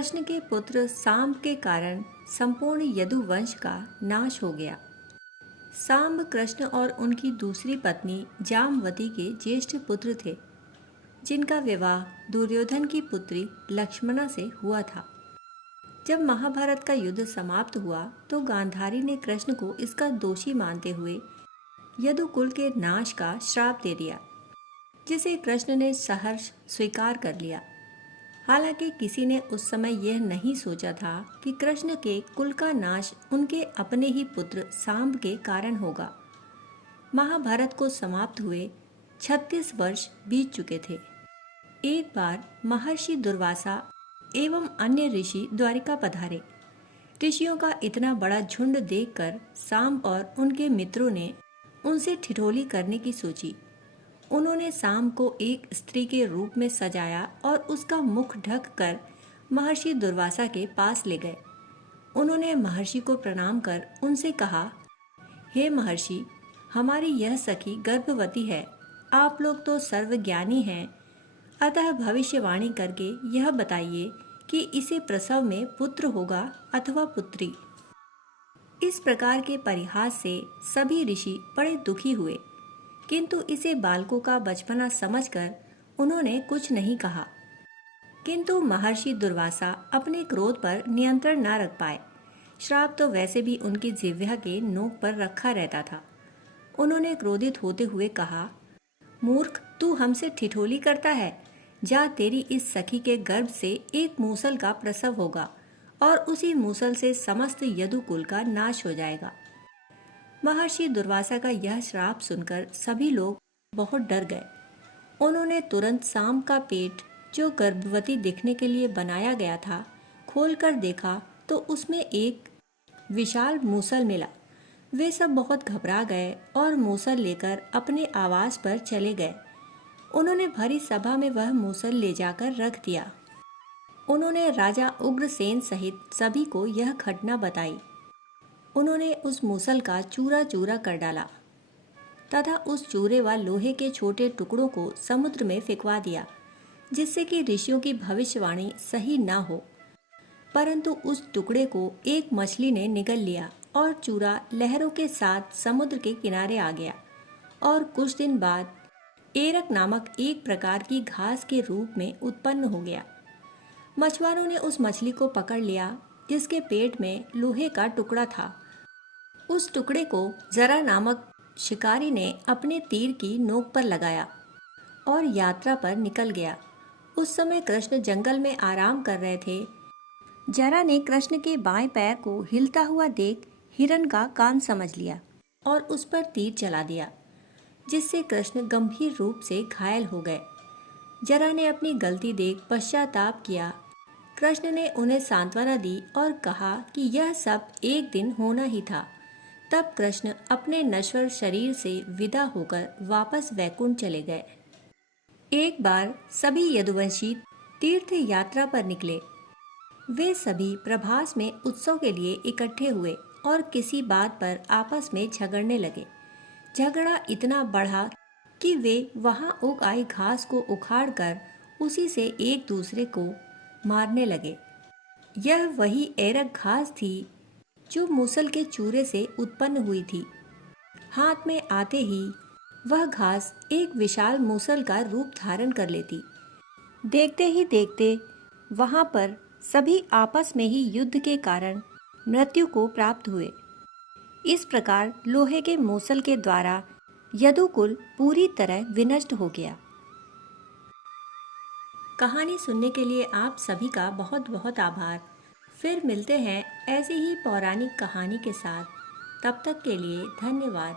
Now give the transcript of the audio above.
कृष्ण के पुत्र सांब के कारण संपूर्ण यदु वंश का नाश हो गया। सांब कृष्ण और उनकी दूसरी पत्नी जामवती के ज्येष्ठ पुत्र थे, जिनका विवाह दुर्योधन की पुत्री लक्ष्मणा से हुआ था। जब महाभारत का युद्ध समाप्त हुआ तो गांधारी ने कृष्ण को इसका दोषी मानते हुए यदुकुल के नाश का श्राप दे दिया, जिसे कृष्ण ने सहर्ष स्वीकार कर लिया। हालांकि किसी ने उस समय यह नहीं सोचा था कि कृष्ण के कुल का नाश उनके अपने ही पुत्र सांब के कारण होगा। महाभारत को समाप्त हुए 36 वर्ष बीत चुके थे। एक बार महर्षि दुर्वासा एवं अन्य ऋषि द्वारिका पधारे। ऋषियों का इतना बड़ा झुंड देखकर सांब और उनके मित्रों ने उनसे ठिठोली करने की सोची। उन्होंने सांब को एक स्त्री के रूप में सजाया और उसका मुख ढक कर महर्षि दुर्वासा के पास ले गए। उन्होंने महर्षि को प्रणाम कर उनसे कहा, हे महर्षि, हमारी यह सखी गर्भवती है। आप लोग तो सर्वज्ञानी हैं, अतः भविष्यवाणी करके यह बताइए कि इसे प्रसव में पुत्र होगा अथवा पुत्री। इस प्रकार के परिहास से सभी ऋषि बड़े दुखी हुए, किंतु इसे बालकों का बचपना समझकर उन्होंने कुछ नहीं कहा। किंतु महर्षि दुर्वासा अपने क्रोध पर नियंत्रण न रख पाए। श्राप तो वैसे भी उनकी जिह्वा के नोक पर रखा रहता था। उन्होंने क्रोधित होते हुए कहा, मूर्ख, तू हमसे ठिठोली करता है। जा, तेरी इस सखी के गर्भ से एक मूसल का प्रसव होगा और उसी मूसल से समस्त यदुकुल का नाश हो जाएगा। महर्षि दुर्वासा का यह श्राप सुनकर सभी लोग बहुत डर गए। उन्होंने तुरंत सांब का पेट, जो गर्भवती दिखने के लिए बनाया गया था, खोलकर देखा तो उसमें एक विशाल मूसल मिला। वे सब बहुत घबरा गए और मूसल लेकर अपने आवास पर चले गए। उन्होंने भरी सभा में वह मूसल ले जाकर रख दिया। उन्होंने राजा उग्रसेन सहित सभी को यह घटना बताई। उन्होंने उस मूसल का चूरा चूरा कर डाला तथा उस चूरे व लोहे के छोटे टुकड़ों को समुद्र में फेंकवा दिया, जिससे कि ऋषियों की भविष्यवाणी सही न हो। परंतु उस टुकड़े को एक मछली ने निगल लिया और चूरा लहरों के साथ समुद्र के किनारे आ गया और कुछ दिन बाद एरक नामक एक प्रकार की घास के रूप में उत्पन्न हो गया। मछुआरों ने उस मछली को पकड़ लिया, जिसके पेट में लोहे का टुकड़ा था। उस टुकड़े को जरा नामक शिकारी ने अपने तीर की नोक पर लगाया और यात्रा पर निकल गया। उस समय कृष्ण जंगल में आराम कर रहे थे। जरा ने कृष्ण के बाएं पैर को हिलता हुआ देख हिरण का कान समझ लिया और उस पर तीर चला दिया, जिससे कृष्ण गंभीर रूप से घायल हो गए। जरा ने अपनी गलती देख पश्चाताप किया। कृष्ण ने उन्हें सांत्वना दी और कहा कि यह सब एक दिन होना ही था। तब कृष्ण अपने नश्वर शरीर से विदा होकर वापस वैकुंठ चले गए। एक बार सभी यदुवंशी तीर्थ यात्रा पर निकले। वे सभी प्रभास में उत्सव के लिए इकट्ठे हुए और किसी बात पर आपस में झगड़ने लगे। झगड़ा इतना बढ़ा कि वे वहां उग आई घास को उखाड़कर उसी से एक दूसरे को मारने लगे। यह वही एरक घास थी जो मूसल के चूरे से उत्पन्न हुई थी। हाथ में आते ही वह घास एक विशाल मूसल का रूप धारण कर लेती। देखते ही देखते वहां पर सभी आपस में ही युद्ध के कारण मृत्यु को प्राप्त हुए। इस प्रकार लोहे के मूसल के द्वारा यदुकुल पूरी तरह विनष्ट हो गया। कहानी सुनने के लिए आप सभी का बहुत बहुत आभार। फिर मिलते हैं ऐसी ही पौराणिक कहानी के साथ। तब तक के लिए धन्यवाद।